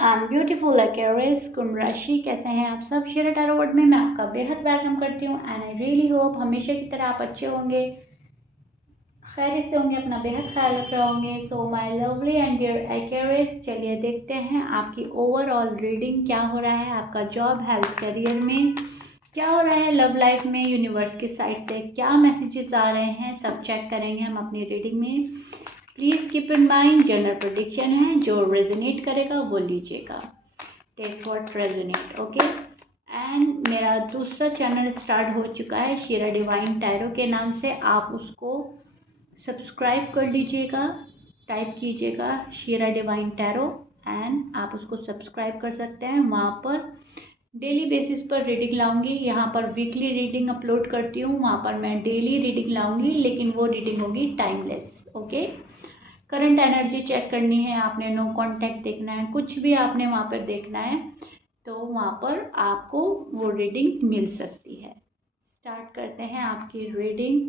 And beautiful Aquarius कुंभ राशि, कैसे हैं आप सब। शेयर टैरो वर्ड में मैं आपका बेहद वेलकम करती हूँ एंड आई रियली होप हमेशा की तरह आप अच्छे होंगे, खैरियत से होंगे, अपना बेहद ख्याल रख रहे होंगे। So my lovely and dear Aquarius, चलिए देखते हैं आपकी ओवरऑल रीडिंग क्या हो रहा है। आपका जॉब, हेल्थ, करियर में क्या हो रहा है, लव लाइफ में यूनिवर्स की साइड से क्या मैसेजेस आ रहे हैं, सब चेक करेंगे हम अपनी रीडिंग में। Please keep in mind general prediction है, जो रेजोनेट करेगा वो लीजिएगा, take what resonate, okay. And मेरा दूसरा चैनल स्टार्ट हो चुका है शीरा डिवाइन टैरो के नाम से, आप उसको सब्सक्राइब कर लीजिएगा, टाइप कीजिएगा शीरा डिवाइन टैरो एंड आप उसको सब्सक्राइब कर सकते हैं। वहाँ पर डेली बेसिस पर रीडिंग लाऊंगी, यहाँ पर वीकली रीडिंग अपलोड करती हूँ, वहाँ पर मैं डेली रीडिंग लाऊंगी, लेकिन वो रीडिंग होगी timeless, okay. Current energy check करनी है आपने, नो कांटेक्ट देखना है, कुछ भी आपने वहाँ पर देखना है तो वहाँ पर आपको वो रीडिंग मिल सकती है। स्टार्ट करते हैं आपकी रीडिंग।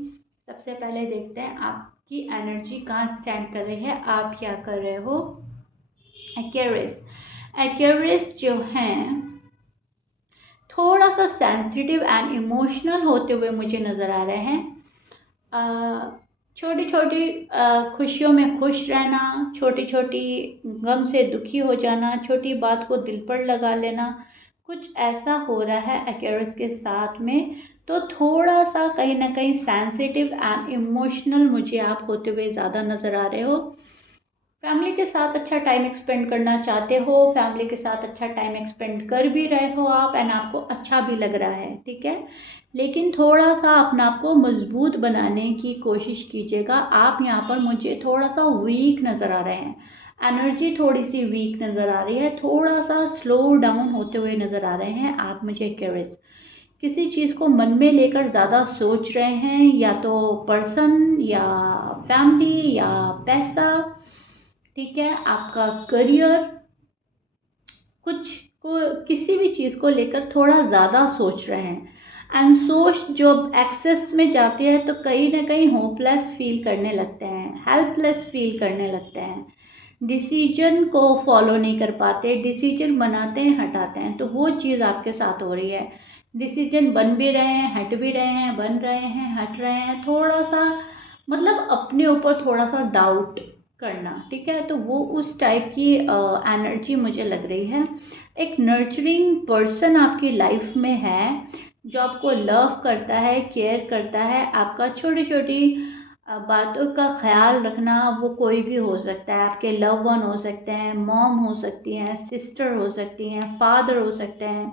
सबसे पहले देखते हैं आपकी एनर्जी कहाँ स्टैंड कर रही है, आप क्या कर रहे हो। एक्वेरियस जो हैं थोड़ा सा सेंसिटिव एंड इमोशनल होते हुए मुझे नज़र आ रहे हैं। छोटी छोटी खुशियों में खुश रहना, छोटी छोटी गम से दुखी हो जाना, छोटी बात को दिल पर लगा लेना, कुछ ऐसा हो रहा है एक्वेरियस के साथ में। तो थोड़ा सा कहीं ना कहीं सेंसिटिव एंड इमोशनल मुझे आप होते हुए ज़्यादा नज़र आ रहे हो। फैमिली के साथ अच्छा टाइम एक्सपेंड करना चाहते हो, फैमिली के साथ अच्छा टाइम एक्सपेंड कर भी रहे हो आप एंड आपको अच्छा भी लग रहा है, ठीक है। लेकिन थोड़ा सा अपने आप को मजबूत बनाने की कोशिश कीजिएगा। आप यहाँ पर मुझे थोड़ा सा वीक नज़र आ रहे हैं, एनर्जी थोड़ी सी वीक नज़र आ रही है, थोड़ा सा स्लो डाउन होते हुए नज़र आ रहे हैं आप मुझे एक्वेरियस। किसी चीज़ को मन में लेकर ज़्यादा सोच रहे हैं, या तो पर्सन या फैमिली या पैसा, ठीक है, आपका करियर, कुछ को किसी भी चीज़ को लेकर थोड़ा ज़्यादा सोच रहे हैं एंड सोच जो एक्सेस में जाती है तो कहीं ना कहीं होपलेस फील करने लगते हैं, हेल्पलेस फील करने लगते हैं, डिसीजन को फॉलो नहीं कर पाते, डिसीजन बनाते हैं हटाते हैं, तो वो चीज़ आपके साथ हो रही है। डिसीजन बन भी रहे हैं, हट भी रहे हैं, बन रहे हैं, हट रहे हैं, थोड़ा सा मतलब अपने ऊपर थोड़ा सा डाउट करना, ठीक है। तो वो उस टाइप की एनर्जी मुझे लग रही है। एक नर्चरिंग पर्सन आपकी लाइफ में है जो आपको लव करता है, केयर करता है, आपका छोटी छोटी बातों का ख्याल रखना। वो कोई भी हो सकता है, आपके लव वन हो सकते हैं, मॉम हो सकती हैं, सिस्टर हो सकती हैं, फादर हो सकते हैं,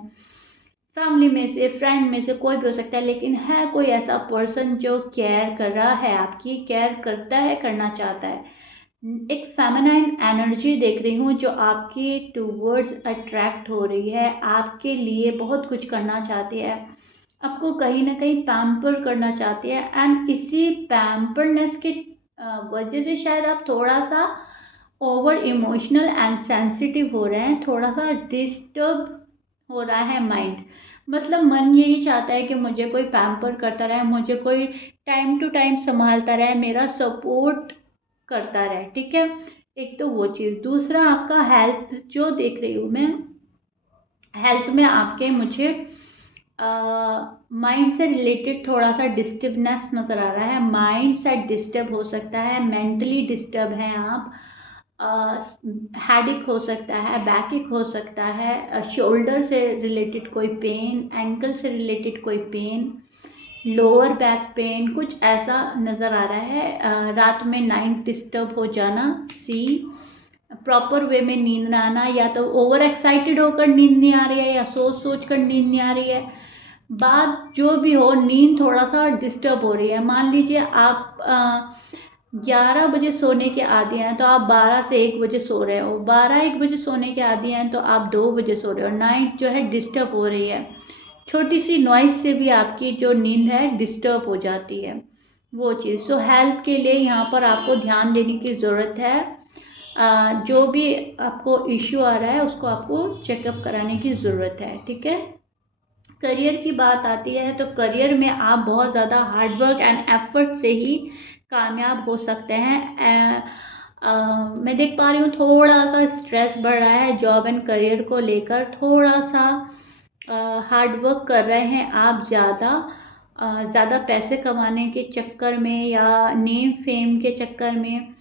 फैमिली में से, फ्रेंड में से कोई भी हो सकता है, लेकिन है कोई ऐसा पर्सन जो केयर कर रहा है, आपकी केयर करता है, करना चाहता है। एक फेमिनाइन एनर्जी देख रही हूँ जो आपकी टूवर्ड्स अट्रैक्ट हो रही है, आपके लिए बहुत कुछ करना चाहती है, आपको कहीं ना कहीं पैम्पर करना चाहती है एंड इसी पैम्परनेस के वजह से शायद आप थोड़ा सा ओवर इमोशनल एंड सेंसिटिव हो रहे हैं, थोड़ा सा डिस्टर्ब हो रहा है माइंड। मतलब मन यही चाहता है कि मुझे कोई पैम्पर करता रहे, मुझे कोई टाइम टू टाइम संभालता रहे, मेरा सपोर्ट करता रहे, ठीक है। एक तो वो चीज़, दूसरा आपका हेल्थ जो देख रही हूँ मैं, हेल्थ में आपके मुझे माइंड से रिलेटेड थोड़ा सा डिस्टर्बनेस नज़र आ रहा है, माइंड सेट डिस्टर्ब हो सकता है, मेंटली डिस्टर्ब हैं आप, हेडिक हो सकता है, बैकिक हो सकता है, शोल्डर से रिलेटेड कोई पेन, एंकल से रिलेटेड कोई पेन, लोअर बैक पेन, कुछ ऐसा नज़र आ रहा है। रात में नाइट डिस्टर्ब हो जाना, सी प्रॉपर वे में नींद ना आना, या तो ओवर एक्साइटेड होकर नींद नहीं आ रही है या सोच सोच कर नींद नहीं आ रही है, बात जो भी हो, नींद थोड़ा सा डिस्टर्ब हो रही है। मान लीजिए आप 11 बजे सोने के आदी हैं तो आप 12 से 1 बजे सो रहे हो, 12-1 बजे सोने के आदी हैं तो आप 2 बजे सो रहे हो, नाइट जो है डिस्टर्ब हो रही है, छोटी सी नॉइज से भी आपकी जो नींद है डिस्टर्ब हो जाती है, वो चीज़। सो हेल्थ के लिए यहाँ पर आपको ध्यान देने की ज़रूरत है। जो भी आपको इश्यू आ रहा है उसको आपको चेकअप कराने की ज़रूरत है, ठीक है। करियर की बात आती है तो करियर में आप बहुत ज़्यादा हार्डवर्क एंड एफर्ट से ही कामयाब हो सकते हैं। मैं देख पा रही हूँ थोड़ा सा स्ट्रेस बढ़ रहा है जॉब एंड करियर को लेकर, थोड़ा सा हार्ड वर्क कर रहे हैं आप ज़्यादा पैसे कमाने के चक्कर में या नेम फेम के चक्कर में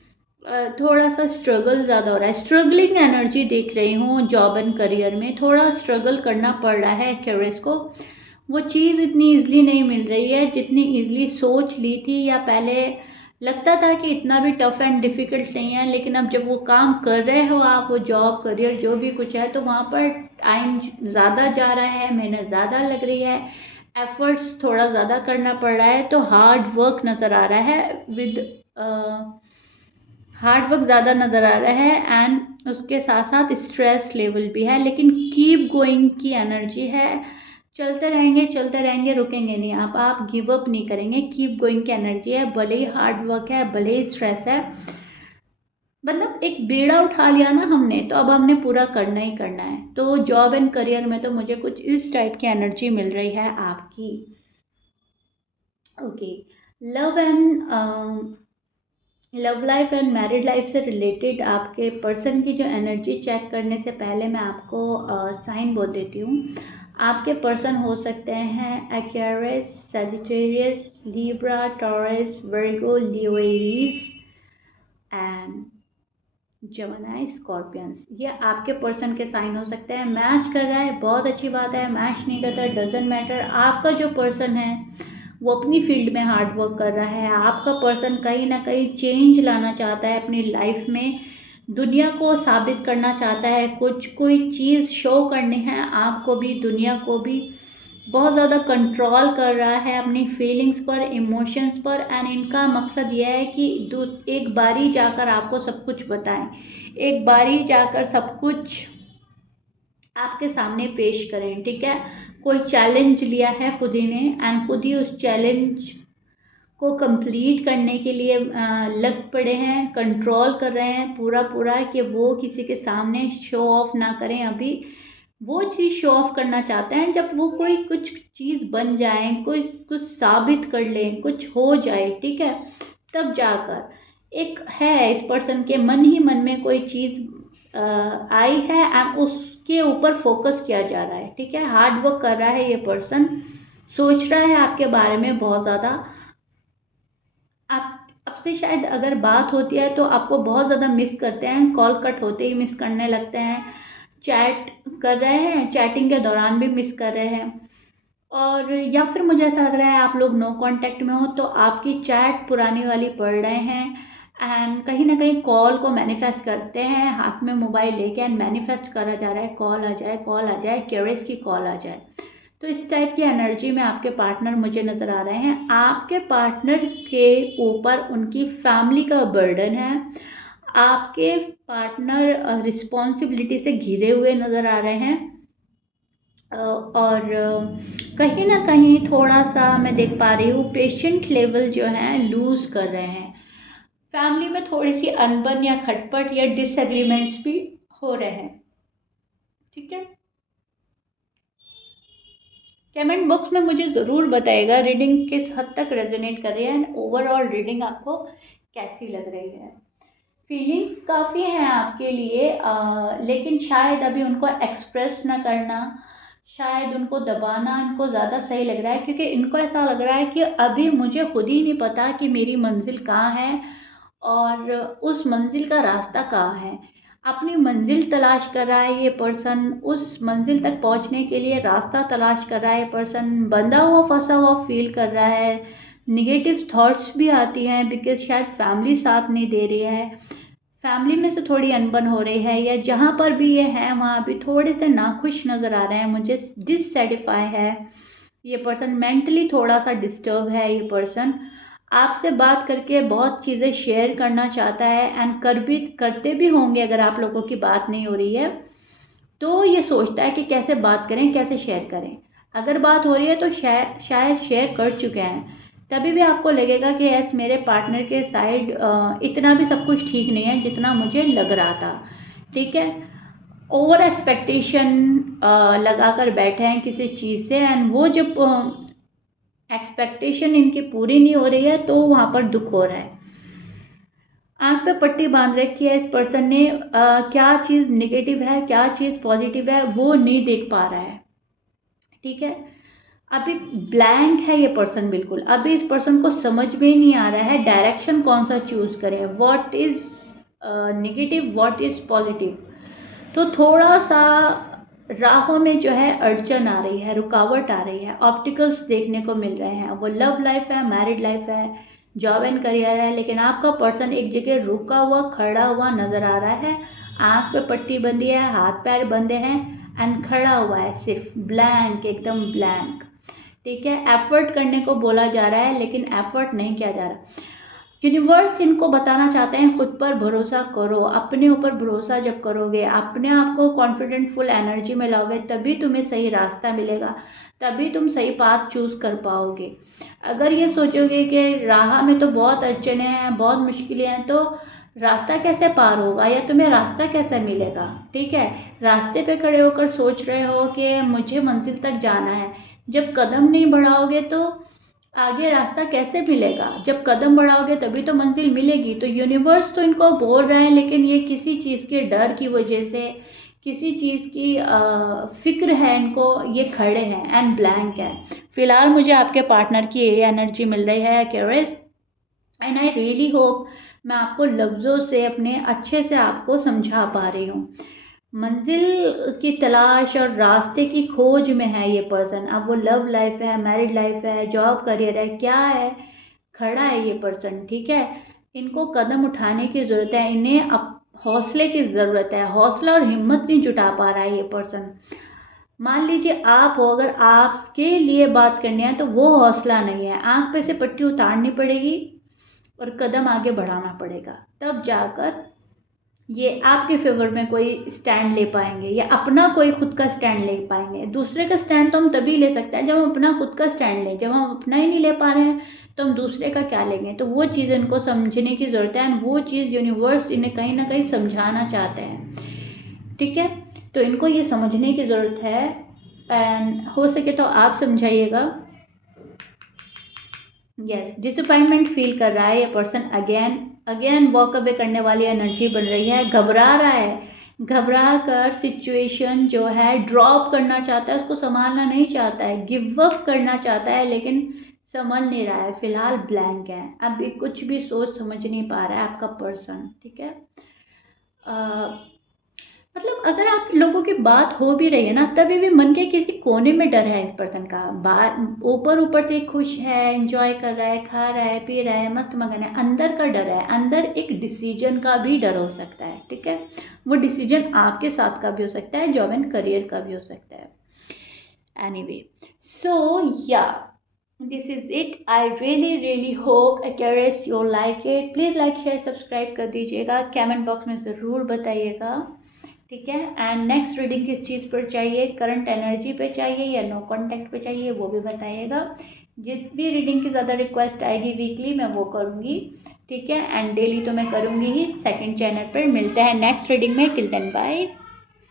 थोड़ा सा स्ट्रगल ज़्यादा हो रहा है। स्ट्रगलिंग एनर्जी देख रही हूँ जॉब एंड करियर में, थोड़ा स्ट्रगल करना पड़ रहा है एक्यूरेस को। वो चीज़ इतनी ईजिली नहीं मिल रही है जितनी ईजिली सोच ली थी, या पहले लगता था कि इतना भी टफ एंड डिफ़िकल्ट नहीं है, लेकिन अब जब वो काम कर रहे हो आप, वो जॉब करियर जो भी कुछ है, तो वहाँ पर टाइम ज़्यादा जा रहा है, मेहनत ज़्यादा लग रही है, एफर्ट्स थोड़ा ज़्यादा करना पड़ रहा है, तो हार्ड वर्क नज़र आ रहा है, विद हार्ड वर्क ज़्यादा नज़र आ रहा है, एंड उसके साथ साथ स्ट्रेस लेवल भी है, लेकिन कीप गोइंग की एनर्जी है। चलते रहेंगे, रुकेंगे नहीं आप गिव अप नहीं करेंगे, कीप गोइंग की एनर्जी है, भले ही हार्ड वर्क है, भले ही स्ट्रेस है। मतलब एक बीड़ा उठा लिया ना हमने, तो अब हमने पूरा करना ही करना है। तो जॉब एंड करियर में तो मुझे कुछ इस टाइप की एनर्जी मिल रही है आपकी। Okay, love and love life and married life से रिलेटेड आपके पर्सन की जो एनर्जी चेक करने से पहले मैं आपको साइन बोल देती हूँ। आपके पर्सन हो सकते हैं Aquarius, Sagittarius, Libra, Taurus, Virgo, Leo, Aries and Gemini, Scorpions. ये आपके पर्सन के साइन हो सकते हैं। मैच कर रहा है बहुत अच्छी बात है, मैच नहीं करता डजेंट मैटर। आपका जो पर्सन है वो अपनी फील्ड में हार्ड वर्क कर रहा है। आपका पर्सन कहीं ना कहीं चेंज लाना चाहता है अपनी लाइफ में, दुनिया को साबित करना चाहता है, कुछ कोई चीज़ शो करनी है आपको भी, दुनिया को भी। बहुत ज़्यादा कंट्रोल कर रहा है अपनी फीलिंग्स पर, इमोशंस पर, एंड इनका मकसद यह है कि एक बारी जाकर आपको सब कुछ बताएं, एक बारी जाकर सब कुछ आपके सामने पेश करें। ठीक है, कोई चैलेंज लिया है खुद ही ने, एंड खुद ही उस चैलेंज को कंप्लीट करने के लिए लग पड़े हैं, कंट्रोल कर रहे हैं पूरा पूरा, कि वो किसी के सामने शो ऑफ ना करें। अभी वो चीज़ शो ऑफ करना चाहते हैं जब वो कोई कुछ चीज़ बन जाए, कोई कुछ साबित कर लें, कुछ हो जाए, ठीक है, तब जाकर। एक है इस पर्सन के मन ही मन में कोई चीज़ आई है, एंड उसके ऊपर फोकस किया जा रहा है। ठीक है, हार्ड वर्क कर रहा है ये पर्सन, सोच रहा है आपके बारे में बहुत ज़्यादा। आप आपसे शायद अगर बात होती है तो आपको बहुत ज़्यादा मिस करते हैं, कॉल कट होते ही मिस करने लगते हैं, चैट कर रहे हैं, चैटिंग के दौरान भी मिस कर रहे हैं, और या फिर मुझे ऐसा लग रहा है आप लोग नो कांटेक्ट में हो तो आपकी चैट पुरानी वाली पढ़ रहे हैं, एंड कहीं ना कहीं कॉल को मैनिफेस्ट करते हैं, हाथ में मोबाइल लेके, एंड मैनिफेस्ट करा जा रहा है कॉल आ जाए, कॉल आ जाए, क्यूरियस की कॉल आ जाए। तो इस टाइप की एनर्जी में आपके पार्टनर मुझे नज़र आ रहे हैं। आपके पार्टनर के ऊपर उनकी फैमिली का बर्डन है, आपके पार्टनर रिस्पॉन्सिबिलिटी से घिरे हुए नज़र आ रहे हैं, और कहीं ना कहीं थोड़ा सा मैं देख पा रही हूँ पेशेंट लेवल जो है लूज कर रहे हैं। फैमिली में थोड़ी सी अनबन या खटपट या डिसएग्रीमेंट्स भी हो रहे हैं। ठीक है, कमेंट बॉक्स में मुझे ज़रूर बताइएगा रीडिंग किस हद तक रेजोनेट कर रही है, एंड ओवरऑल रीडिंग आपको कैसी लग रही है। फीलिंग्स काफ़ी हैं आपके लिए, लेकिन शायद अभी उनको एक्सप्रेस ना करना, शायद उनको दबाना इनको ज़्यादा सही लग रहा है, क्योंकि इनको ऐसा लग रहा है कि अभी मुझे खुद ही नहीं पता कि मेरी मंजिल कहाँ है और उस मंजिल का रास्ता कहाँ है। अपनी मंजिल तलाश कर रहा है ये पर्सन, उस मंजिल तक पहुंचने के लिए रास्ता तलाश कर रहा है ये पर्सन, बंधा हुआ फंसा हुआ फील कर रहा है। निगेटिव थॉट्स भी आती हैं, बिकॉज शायद फैमिली साथ नहीं दे रही है, फैमिली में से थोड़ी अनबन हो रही है, या जहाँ पर भी ये है वहाँ भी थोड़े से नाखुश नज़र आ रहे हैं, मुझे डिससेटिस्फाई है ये पर्सन, मेंटली थोड़ा सा डिस्टर्ब है ये पर्सन। आपसे बात करके बहुत चीज़ें शेयर करना चाहता है, एंड करते भी होंगे अगर आप लोगों की बात नहीं हो रही है, तो ये सोचता है कि कैसे बात करें, कैसे शेयर करें। अगर बात हो रही है तो शायद शेयर कर चुके हैं, तभी भी आपको लगेगा कि यस मेरे पार्टनर के साइड इतना भी सब कुछ ठीक नहीं है जितना मुझे लग रहा था। ठीक है, ओवर एक्सपेक्टेशन लगा कर बैठे हैं किसी चीज़ से, एंड वो जब एक्सपेक्टेशन इनकी पूरी नहीं हो रही है तो वहाँ पर दुख हो रहा है। आँख पे पट्टी बांध रखी है इस पर्सन ने, क्या चीज़ नेगेटिव है क्या चीज़ पॉजिटिव है वो नहीं देख पा रहा है, ठीक है। अभी ब्लैंक है ये पर्सन बिल्कुल, अभी इस पर्सन को समझ में ही नहीं आ रहा है डायरेक्शन कौन सा चूज करें, what is negative what is positive. तो थोड़ा सा राहों में जो है अड़चन आ रही है, रुकावट आ रही है, ऑब्स्टिकल्स देखने को मिल रहे हैं। वो लव लाइफ है, मैरिड लाइफ है, जॉब एंड करियर है, लेकिन आपका पर्सन एक जगह रुका हुआ खड़ा हुआ नजर आ रहा है। आंख पे पट्टी बंधी है, हाथ पैर बंधे हैं एंड खड़ा हुआ है, सिर्फ ब्लैंक, एकदम ब्लैंक, ठीक है। एफर्ट करने को बोला जा रहा है लेकिन एफर्ट नहीं किया जा रहा। यूनिवर्स इनको बताना चाहते हैं खुद पर भरोसा करो, अपने ऊपर भरोसा जब करोगे, अपने आप को कॉन्फिडेंट फुल एनर्जी में लाओगे, तभी तुम्हें सही रास्ता मिलेगा, तभी तुम सही पाथ चूज कर पाओगे। अगर ये सोचोगे कि राह में तो बहुत अड़चने हैं, बहुत मुश्किलें हैं, तो रास्ता कैसे पार होगा या तुम्हें रास्ता कैसे मिलेगा, ठीक है। रास्ते पे खड़े होकर सोच रहे हो कि मुझे मंजिल तक जाना है, जब कदम नहीं बढ़ाओगे तो आगे रास्ता कैसे मिलेगा। जब कदम बढ़ाओगे तभी तो मंजिल मिलेगी। तो यूनिवर्स तो इनको बोल रहा है लेकिन ये किसी चीज़ के डर की वजह से, किसी चीज़ की फिक्र है इनको, ये खड़े हैं एंड ब्लैंक है। फिलहाल मुझे आपके पार्टनर की ये एनर्जी मिल रही है curious, and I really hope मैं आपको लफ्ज़ों से अपने अच्छे से आपको समझा पा रही हूँ। मंजिल की तलाश और रास्ते की खोज में है ये पर्सन। अब वो लव लाइफ है, मैरिड लाइफ है, जॉब करियर है, क्या है, खड़ा है ये पर्सन, ठीक है। इनको कदम उठाने की ज़रूरत है, इन्हें हौसले की ज़रूरत है, हौसला और हिम्मत नहीं जुटा पा रहा है ये पर्सन। मान लीजिए आप हो, अगर आपके लिए बात करनी है तो वो हौसला नहीं है, आंख पे से पट्टी उतारनी पड़ेगी और कदम आगे बढ़ाना पड़ेगा, तब जाकर ये आपके फेवर में कोई स्टैंड ले पाएंगे या अपना कोई खुद का स्टैंड ले पाएंगे। दूसरे का स्टैंड तो हम तभी ले सकते हैं जब हम अपना खुद का स्टैंड लें, जब हम अपना ही नहीं ले पा रहे हैं तो हम दूसरे का क्या लेंगे। तो वो चीज़ इनको समझने की ज़रूरत है एंड वो चीज़ यूनिवर्स इन्हें कहीं ना कहीं समझाना चाहते हैं, ठीक है। तो इनको ये समझने की ज़रूरत है एंड हो सके तो आप समझाइएगा। यस, डिसअपॉइंटमेंट फील कर रहा है ये person, again again walk away करने वाली एनर्जी बन रही है, घबरा रहा है, घबरा कर सिचुएशन जो है ड्रॉप करना चाहता है, उसको संभालना नहीं चाहता है, गिव अप करना चाहता है लेकिन संभल नहीं रहा है, फिलहाल ब्लैंक है, अभी कुछ भी सोच समझ नहीं पा रहा है आपका पर्सन, ठीक है। मतलब अगर आप लोगों की बात हो भी रही है ना, तभी भी मन के किसी कोने में डर है इस पर्सन का। बात ऊपर ऊपर से खुश है, एंजॉय कर रहा है, खा रहा है, पी रहा है, मस्त मगन है, अंदर का डर है, अंदर एक डिसीजन का भी डर हो सकता है, ठीक है। वो डिसीजन आपके साथ का भी हो सकता है, जॉब एंड करियर का भी हो सकता है। एनीवे, सो या this is it. I really hope Aquarius you like it. Please like share subscribe कर दीजिएगा, कमेंट बॉक्स में ज़रूर बताइएगा, ठीक है। एंड नेक्स्ट रीडिंग किस चीज़ पर चाहिए, करंट एनर्जी पे चाहिए या नो कांटेक्ट पे चाहिए, वो भी बताइएगा। जिस भी रीडिंग की ज़्यादा रिक्वेस्ट आएगी वीकली मैं वो करूँगी, ठीक है। एंड डेली तो मैं करूँगी ही, सेकंड चैनल पर। मिलते हैं नेक्स्ट रीडिंग में, टिल देन बाय।